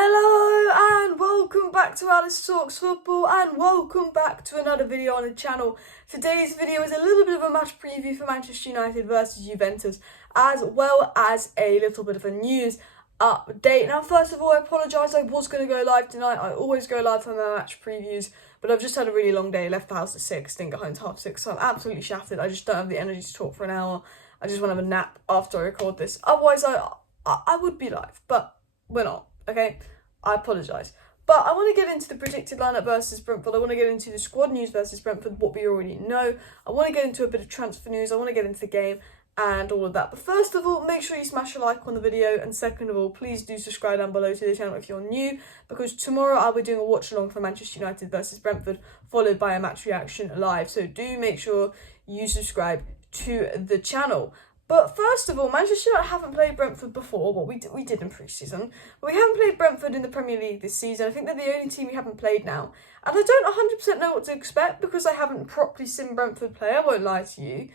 Hello and welcome back to Alice Talks Football and welcome back to another video on the channel. Today's video is a little bit of a match preview for Manchester United versus Juventus, as well as a little bit of a news update. Now, first of all, I apologise, I was going to go live tonight. I always go live for my match previews, but I've just had a really long day, left the house at 6, didn't get home till 6, so I'm absolutely shattered. I just don't have the energy to talk for an hour. I just want to have a nap after I record this. Otherwise, I would be live, but we're not. Okay, I apologise. But I want to get into the predicted lineup versus Brentford. I want to get into the squad news versus Brentford, what we already know. I want to get into a bit of transfer news. I want to get into the game and all of that. But first of all, make sure you smash a like on the video. And second of all, please do subscribe down below to the channel if you're new, because tomorrow I'll be doing a watch along for Manchester United versus Brentford, followed by a match reaction live. So do make sure you subscribe to the channel. But first of all, Manchester United haven't played Brentford before. Well, we did in pre-season. But we haven't played Brentford in the Premier League this season. I think they're the only team we haven't played now. And I don't 100% know what to expect because I haven't properly seen Brentford play. I won't lie to you.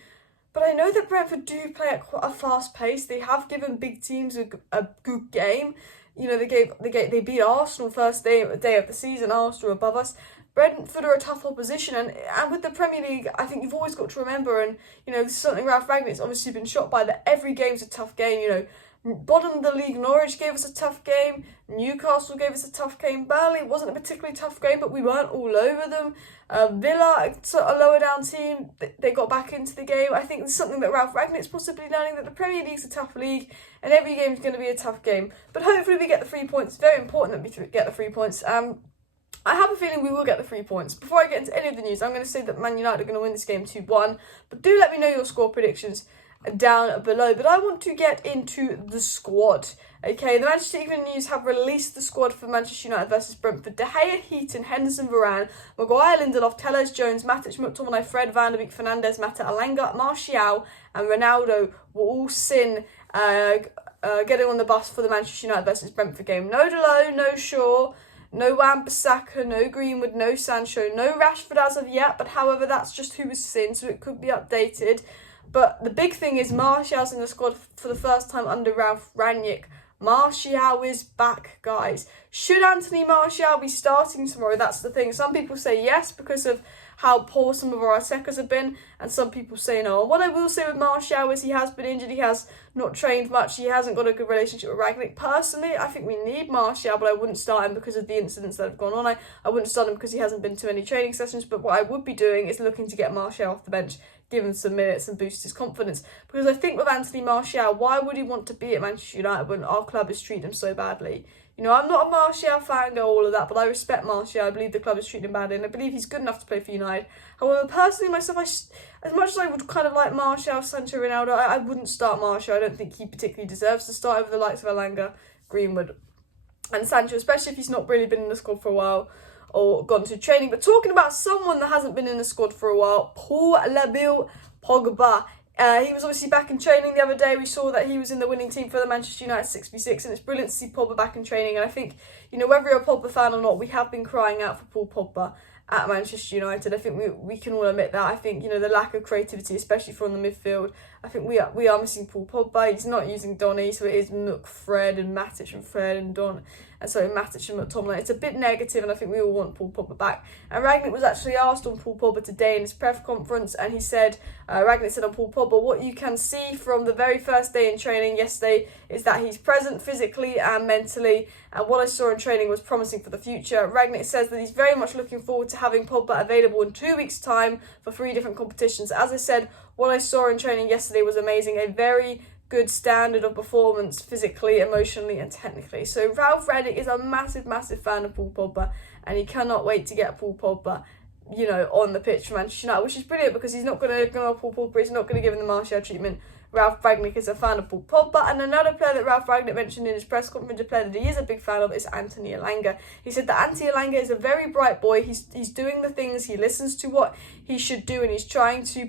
But I know that Brentford do play at quite a fast pace. They have given big teams a good game. You know, they beat Arsenal first day of the season. Arsenal above us. Brentford are a tough opposition, and with the Premier League, I think you've always got to remember, and you know, this is something Ralf Rangnick's obviously been shot by, that every game's a tough game. You know, bottom of the league, Norwich gave us a tough game, Newcastle gave us a tough game, Burnley wasn't a particularly tough game, but we weren't all over them. Villa, a lower down team, they got back into the game. I think it's something that Ralf Rangnick's possibly learning, that the Premier League's a tough league, and every game's going to be a tough game. But hopefully we get the 3 points. It's very important that we get the 3 points. I have a feeling we will get the 3 points. Before I get into any of the news, I'm going to say that Man United are going to win this game 2-1. But do let me know your score predictions down below. But I want to get into the squad. Okay, the Manchester Evening News have released the squad for Manchester United versus Brentford. De Gea, Heaton, Henderson, Varane, Maguire, Lindelof, Telles, Jones, Matic, McTominay, Fred, Van der Beek, Fernandes, Mata, Alanga, Martial and Ronaldo will all sin getting on the bus for the Manchester United versus Brentford game. No Delo, no Shaw, no Wan-Bissaka, no Greenwood, no Sancho, no Rashford as of yet, but however, that's just who was seen, so it could be updated. But the big thing is Martial's in the squad for the first time under Ralf Rangnick. Martial is back, guys. Should Anthony Martial be starting tomorrow? That's the thing. Some people say yes because of how poor some of our attackers have been, and some people say no. What I will say with Martial is he has been injured, he has not trained much, he hasn't got a good relationship with Rangnick. Personally, I think we need Martial, but I wouldn't start him because of the incidents that have gone on. I wouldn't start him because he hasn't been to any training sessions, but what I would be doing is looking to get Martial off the bench, give him some minutes and boost his confidence. Because I think with Anthony Martial, why would he want to be at Manchester United when our club is treating him so badly? You know, I'm not a Martial fan, all of that, but I respect Martial. I believe the club is treating him badly, and I believe he's good enough to play for United. However, personally, myself, as much as I would kind of like Martial, Sancho, Ronaldo, I wouldn't start Martial. I don't think he particularly deserves to start over the likes of Alanga, Greenwood and Sancho, especially if he's not really been in the squad for a while or gone to training. But talking about someone that hasn't been in the squad for a while, Paul Pogba. He was obviously back in training the other day. We saw that he was in the winning team for the Manchester United 6v6, and it's brilliant to see Pogba back in training. And I think, you know, whether you're a Pogba fan or not, we have been crying out for Paul Pogba at Manchester United. I think we can all admit that. I think, you know, the lack of creativity, especially from the midfield, I think we are missing Paul Pogba. He's not using Donny, so it is Fred and Matic and Fred and Matic and McTominay. It's a bit negative, and I think we all want Paul Pogba back. And Rangnick was actually asked on Paul Pogba today in his press conference, and he said, Rangnick said on Paul Pogba, what you can see from the very first day in training yesterday is that he's present physically and mentally, and what I saw in training was promising for the future. Rangnick says that he's very much looking forward to having Pogba available in 2 weeks' time for 3 different competitions. As I said, what I saw in training yesterday was amazing, a very good standard of performance physically, emotionally and technically. So Ralf Rangnick is a massive fan of Paul Pogba, and he cannot wait to get Paul Pogba, you know, on the pitch for Manchester United, which is brilliant because he's not going to ignore Paul Pogba, he's not going to give him the Martial treatment. Ralf Rangnick is a fan of Paul Pogba, and another player that Ralf Rangnick mentioned in his press conference, a player that he is a big fan of, is Anthony Alanga. He said that Anthony Alanga is a very bright boy. He's doing the things, he listens to what he should do, and he's trying to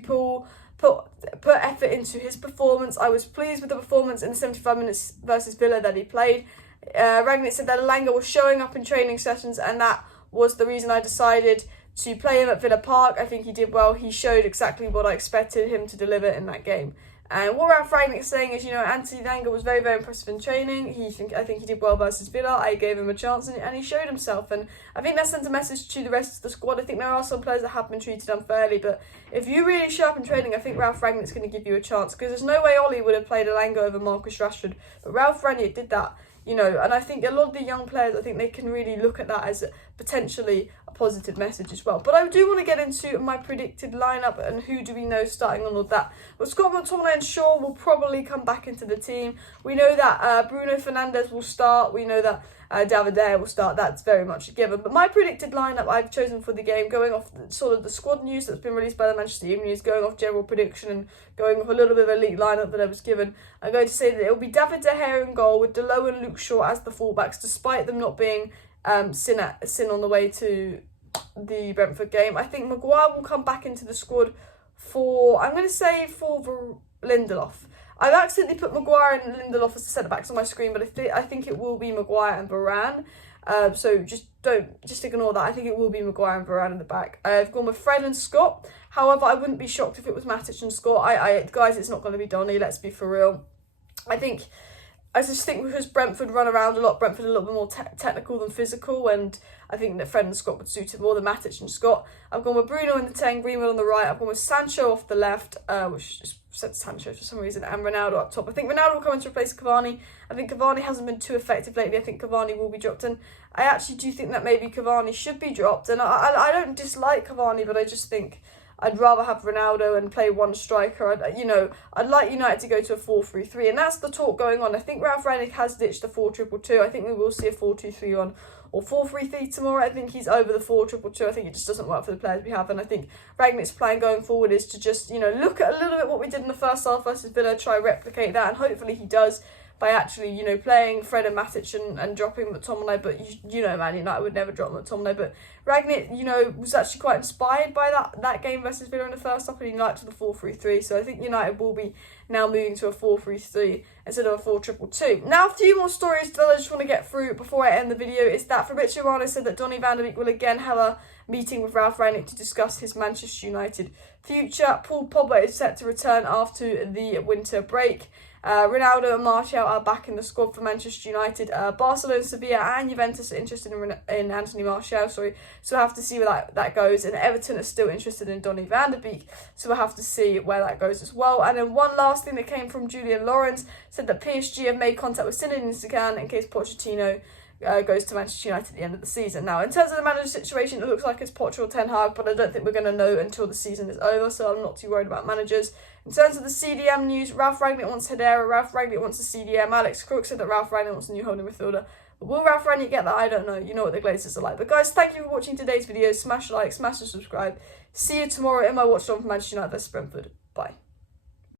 put effort into his performance. I was pleased with the performance in the 75 minutes versus Villa that he played. Rangnick said that Alanga was showing up in training sessions, and that was the reason I decided to play him at Villa Park. I think he did well. He showed exactly what I expected him to deliver in that game. And what Ralf Rangnick's saying is, Anthony Langer was very, very impressive in training. I think he did well versus Villa. I gave him a chance and he showed himself. And I think that sent a message to the rest of the squad. I think there are some players that have been treated unfairly, but if you really show up in training, I think Ralf Rangnick's going to give you a chance, because there's no way Ollie would have played Langer over Marcus Rashford. But Ralf Rangnick did that. And I think a lot of the young players, I think they can really look at that as potentially a positive message as well. But I do want to get into my predicted lineup and who do we know starting on all of that. Well, Scott McTominay and Shaw will probably come back into the team. We know that Bruno Fernandes will start. We know that David De Gea will start. That's very much a given. But my predicted lineup I've chosen for the game, going off sort of the squad news that's been released by the Manchester Evening News, going off general prediction and going off a little bit of a leaked lineup that I was given, I'm going to say that it will be David De Gea in goal with Delo and Luke Shaw as the fullbacks, despite them not being sin on the way to the Brentford game. I think Maguire will come back into the squad for Lindelof. I've accidentally put Maguire and Lindelof as the centre-backs on my screen, but I think it will be Maguire and Varane. So just ignore that. I think it will be Maguire and Varane in the back. I've gone with Fred and Scott. However, I wouldn't be shocked if it was Matic and Scott. Guys, it's not going to be Donny, let's be for real. I just think because Brentford run around a lot, Brentford are a little bit more technical than physical, and I think that Fred and Scott would suit it more than Matic and Scott. I've gone with Bruno in the 10, Greenwood on the right. I've gone with Sancho off the left, which just said Sancho for some reason, and Ronaldo up top. I think Ronaldo will come in to replace Cavani. I think Cavani hasn't been too effective lately. I think Cavani will be dropped, and I actually do think that maybe Cavani should be dropped. And I don't dislike Cavani, but I just think I'd rather have Ronaldo and play one striker. I'd like United to go to a 4-3-3, and that's the talk going on. I think Ralf Rangnick has ditched the 4-2-2. I think we will see a 4-2-3-1 or 4-3-3 tomorrow. I think he's over the 4-2-2. I think it just doesn't work for the players we have, and I think Rangnick's plan going forward is to just, look at a little bit what we did in the first half versus Villa, try replicate that, and hopefully he does by actually, playing Fred and Matic and dropping McTominay. But, Man United would never drop McTominay. But Rangnick, was actually quite inspired by that game versus Villa in the first half, and he liked the 4-3-3. So I think United will be now moving to a 4-3-3 instead of a 4-2-2. Now, a few more stories that I just want to get through before I end the video is that FABRIZIO Romano said that Donny van de Beek will again have a meeting with Ralf Rangnick to discuss his Manchester United future. Paul Pogba is set to return after the winter break. Ronaldo and Martial are back in the squad for Manchester United. Barcelona, Sevilla and Juventus are interested in Anthony Martial, so we'll have to see where that goes. And Everton are still interested in Donny van de Beek, so we'll have to see where that goes as well. And then one last thing that came from Julian Lawrence said that PSG have made contact with Zinedine Zidane in case Pochettino goes to Manchester United at the end of the season. Now, in terms of the manager situation, it looks like it's Poch or Ten Hag, but I don't think we're going to know until the season is over, so I'm not too worried about managers. In terms of the CDM news, Ralf Rangnick wants Hedera, Ralf Rangnick wants a CDM. Alex Crook said that Ralf Rangnick wants a new holding midfielder. But will Ralf Rangnick get that? I don't know. You know what the Glazers are like. But guys, thank you for watching today's video. Smash like, smash the subscribe. See you tomorrow in my watch on for Manchester United vs Brentford. Bye.